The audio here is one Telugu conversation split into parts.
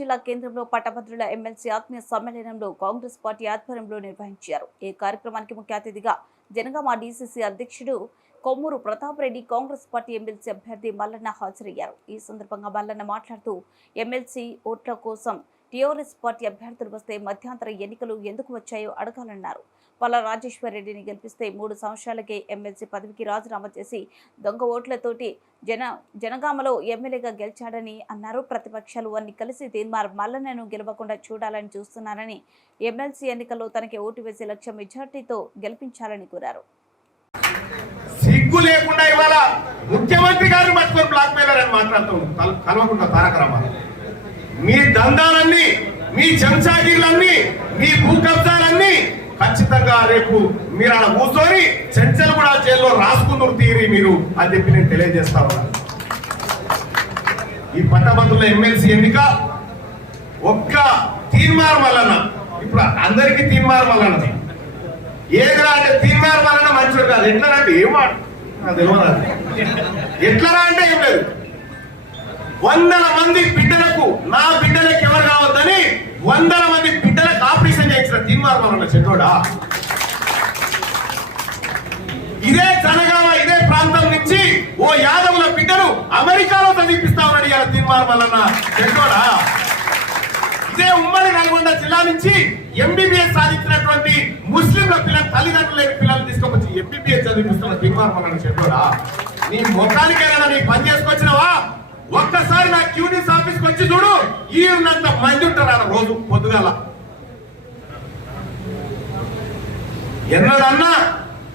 జిల్లా కేంద్రంలో పట్టభద్రుల ఎమ్మెల్సీ ఆత్మీయ సమ్మేళనంలో కాంగ్రెస్ పార్టీ ఆధ్వర్యంలో నిర్వహించారు. ఈ కార్యక్రమానికి ముఖ్య అతిథిగా జనగామ డీసీసీ అధ్యక్షుడు Kommuru Pratap Reddy congress party MLC అభ్యర్థి మల్లన్న హాజరయ్యారు. ఈ సందర్భంగా మల్లన్న మాట్లాడుతూ ఎమ్మెల్సీ ఓట్ల కోసం టీఆర్ఎస్ పార్టీ అభ్యర్థులు వస్తే మధ్యాంతర ఎన్నికలు ఎందుకు వచ్చాయో అడగాలన్నారు. పల్లా రాజేశ్వరరెడ్డిని గెలిపిస్తే మూడు సంవత్సరాలకే ఎమ్మెల్సీ పదవికి రాజీనామా చేసి దొంగ ఓట్లతోటి జన జనగామలో ఎమ్మెల్యేగా గెలిచాడని అన్నారు. ప్రతిపక్షాలు అన్ని కలిసి తీర్మార్ మల్లనను గెలవకుండా చూడాలని చూస్తున్నారని ఎమ్మెల్సీ ఎన్నికల్లో తనకి ఓటు వేసే లక్ష్యం మెజార్టీతో గెలిపించాలని కోరారు. సిగ్గు లేకుండా ఇవాళ ముఖ్యమంత్రి గారు పట్టుకొని బ్లాక్ మెయిలర్ అని మాట్లాడుతూ కలవకుండా తారక రామారావు. మీ దందాలన్నీ మీ చెంచాగిర్లన్నీ మీ భూ కబ్జాలన్నీ ఖచ్చితంగా రేపు మీరు అలా కూర్చొని చెంచలు కూడా జైల్లో రాసుకుందరు తీరి మీరు అని చెప్పి నేను తెలియజేస్తా ఉన్నాను ఈ పట్టభద్రుల ఎమ్మెల్సీ ఎన్నిక ఒక్క తీర్మానం వలన ఇప్పుడు అందరికీ తీర్మానం వలనది ఏదిరా అంటే తీర్మానం వలన మంచిది కాదు. ఎట్లా అంటే ఏమాట మాట తెలియదు ఎట్లరా అంటే ఏం లేదు. వందల మంది బిడ్డలకు నా బిడ్డలకు ఎవరు కావద్దని వందల మంది బిడ్డలకు ఆపరేషన్ చేయించిన తీర్మానం చెడ్డోడా ఇదే జనగామ ఇదే ప్రాంతం నుంచి ఓ యాదవుల బిడ్డను అమెరికాలో చదివిపిస్తామని అడిగారు తీర్మానం వలన చెడ్డోడా ఇదే ఉమ్మడి నల్గొండ జిల్లా నుంచి ఎంబీబీఎస్ సాధించినటువంటి ముస్లింల పిల్లల తల్లిదండ్రులు లేని పిల్లలు తీసుకొచ్చి ఎంబీబీఎస్ చదివిస్తున్న తీర్మానం చెడ్డోడా నీ మొత్తానికైనా నీ ఈయనంత మంది ఉంటారు ఆడ రోజు పొద్దుగాల. ఎన్నడన్నా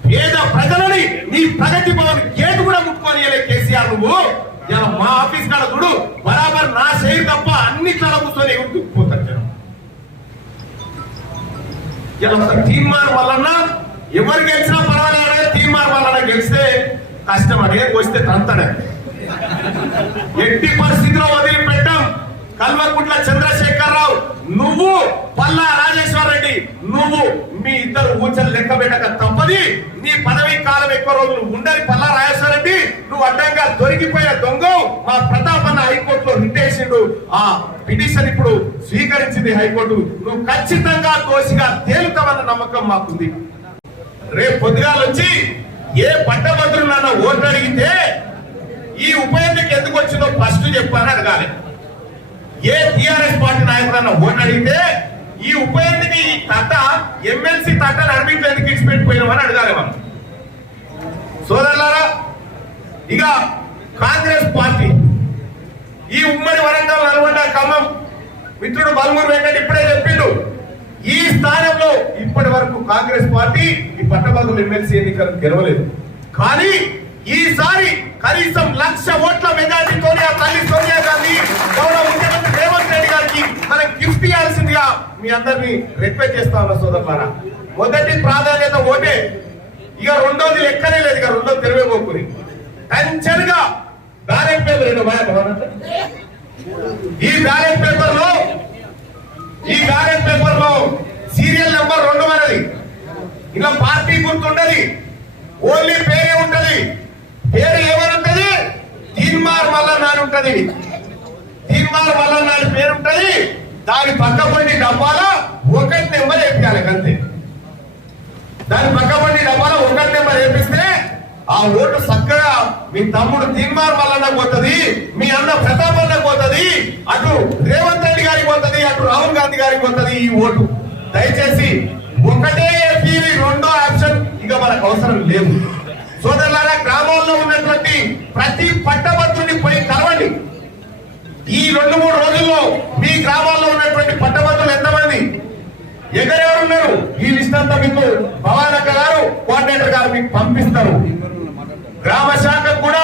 పేద ప్రజలని నీ ప్రగతి భవన్ గేట్ కూడా ముట్టుకొని కేసీఆర్ నువ్వు. ఇలా మా ఆఫీస్ కాడ చూడు బరాబర్ నా షేర్ తప్ప అన్ని కాడ కూర్చొని ఎగురుతుపోతారు జనం. ఇలా ఒక తీర్మానం వలన ఎవరు గెలిచినా పర్వాలేదు తీర్మానం వలన గెలిస్తే కష్టం అడిగే వస్తే తంతడే ఎట్టి పరిస్థితి కల్వకుంట్ల చంద్రశేఖర్ నువ్వు పల్లా రాజేశ్వర రెడ్డి నువ్వు మీ ఇద్దరు ఊచలు లెక్క పెట్టక తప్పది. నీ పదవి కాలం ఎక్కువ రోజులు ఉండని పల్లా రాజేశ్వర రెడ్డి నువ్వు అడ్డంగా దొరికిపోయిన దొంగ మా ప్రతాప్ అన్న హైకోర్టులో నిట్టేసిండు ఆ పిటిషన్ ఇప్పుడు స్వీకరించింది హైకోర్టు. నువ్వు ఖచ్చితంగా దోషిగా తేలుతావన్న నమ్మకం మాకుంది. రేపు పొద్దుగాల వచ్చి ఏ పట్టభద్రులు నన్న ఓట్లు అడిగితే ఈ ఉప ఎన్నిక ఎందుకు వచ్చిందో ఫస్ట్ చెప్పాను అడగాలి. ఏ టిఆర్ఎస్ పార్టీ నాయకుడన్నా ఓట్లు అడిగితే ఈ ఉప ఎన్నిక తట్ట ఎమ్మెల్సీ తట్ట నడిమిట్లో ఎందుకు ఇచ్చిపెట్టిపోయినామని అడగాలి మనం. సోదరులారా ఇక కాంగ్రెస్ పార్టీ ఈ ఉమ్మడి వరంగల్ నల్గొండ ఖమ్మం మిత్రుడు బల్మూరు వెంకట ఇప్పుడే చెప్పిండు ఈ స్థానంలో ఇప్పటి వరకు కాంగ్రెస్ పార్టీ ఈ పట్టభద్రుల ఎమ్మెల్సీ ఎన్నికలు గెలవలేదు. కానీ ఈసారి కనీసం లక్ష ఓట్ల మెజార్టీతోనే ఆ తల్లి సోనియా గాంధీ గౌరవ మీ అందరినీ రిక్వెస్ట్ చేస్తా ఉన్నా సోదరులారా. మొదటి ప్రాధాన్యత ఓటే. ఇక రెండోది లెక్కనే లేదు ఇక రెండోది తెలివేపోకుని టెన్షన్గా బ్యాలెట్ పేపర్ ఈ బ్యాలెట్ పేపర్లో ఈ బ్యాలెట్ పేపర్లో సీరియల్ నెంబర్ రెండు మనది ఇలా పార్టీ గుర్తుంటది ఓన్లీ పేరే ఉంటది. పేరు ఏమనుంటది ఉంటది తీన్మార్ మల్లన్న ఉంటది. తీన్మార్ మల్లన్న నాని పేరు ఉంటది దాని పక్క పండి డబ్బాలో ఒకటి నెంబర్ వేపించాలి అంతే దాని పక్క పండి డబ్బాలో ఒకటి నెంబర్ వేపిస్తే ఆ ఓటు చక్కగా మీ తమ్ముడు తీన్మార్ మల్లన్న పోతుంది మీ అన్న ప్రతాప్ అన్న పోతుంది అటు రేవంత్ రెడ్డి గారికి పోతుంది అటు రాహుల్ గాంధీ గారికి పోతుంది ఈ ఓటు. దయచేసి ఒకటే టీవీ రెండో ఆప్షన్ ఇక మనకు అవసరం లేదు. సోదరులారా గ్రామాల్లో ఉన్నటువంటి ప్రతి పట్టభద్రుని పోయి కలవండి. ఈ రెండు మూడు రోజుల్లో మీ గ్రామాల్లో ఉన్నటువంటి పట్టభద్రులు ఎంతమంది? ఎగరెవరున్నారు ఈ లిస్ట్ అంతా మీకు భవానక్క గారు కోఆర్డినేటర్ గారు మీకు పంపిస్తారు. గ్రామ శాఖ కూడా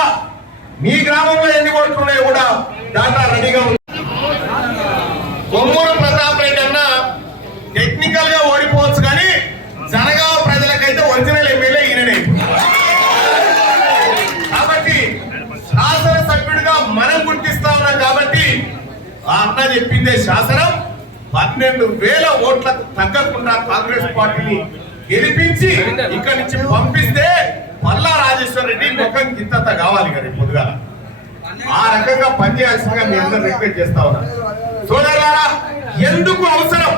మీ గ్రామంలో ఎన్ని ఓట్లు ఉన్నాయో కూడా డాటా రెడీగా ఉంది. ఆ అన్న చెప్పిందే శాసనం పన్నెండు వేల ఓట్లకు తగ్గకుండా కాంగ్రెస్ పార్టీని గెలిపించి ఇక్కడి నుంచి పంపిస్తే మల్లా రాజేశ్వర రెడ్డి ముఖం కింతంత కావాలి కదా పొద్దుగా ఆ రకంగా పనిచేయాల్సిందిగా మీ అందరూ రిక్వెస్ట్ చేస్తా ఉన్నా సోదరులారా ఎందుకు అవసరం?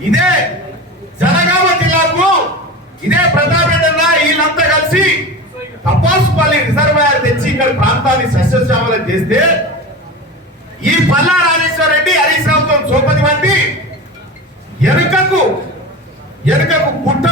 ఇదే జనగామ జిల్లాకు ఇదే ప్రతాప్ వీళ్ళంతా కలిసి తపాసుపల్లి రిజర్వాయర్ తెచ్చి ఇక్కడ ప్రాంతాన్ని సస్యశ్యామలం చేస్తే ఈ పల్లా రాజేశ్వర రెడ్డి హరీష్ రావుతో సోపతి వంటి ఎనుకకు ఎనుకకు గుట్టలు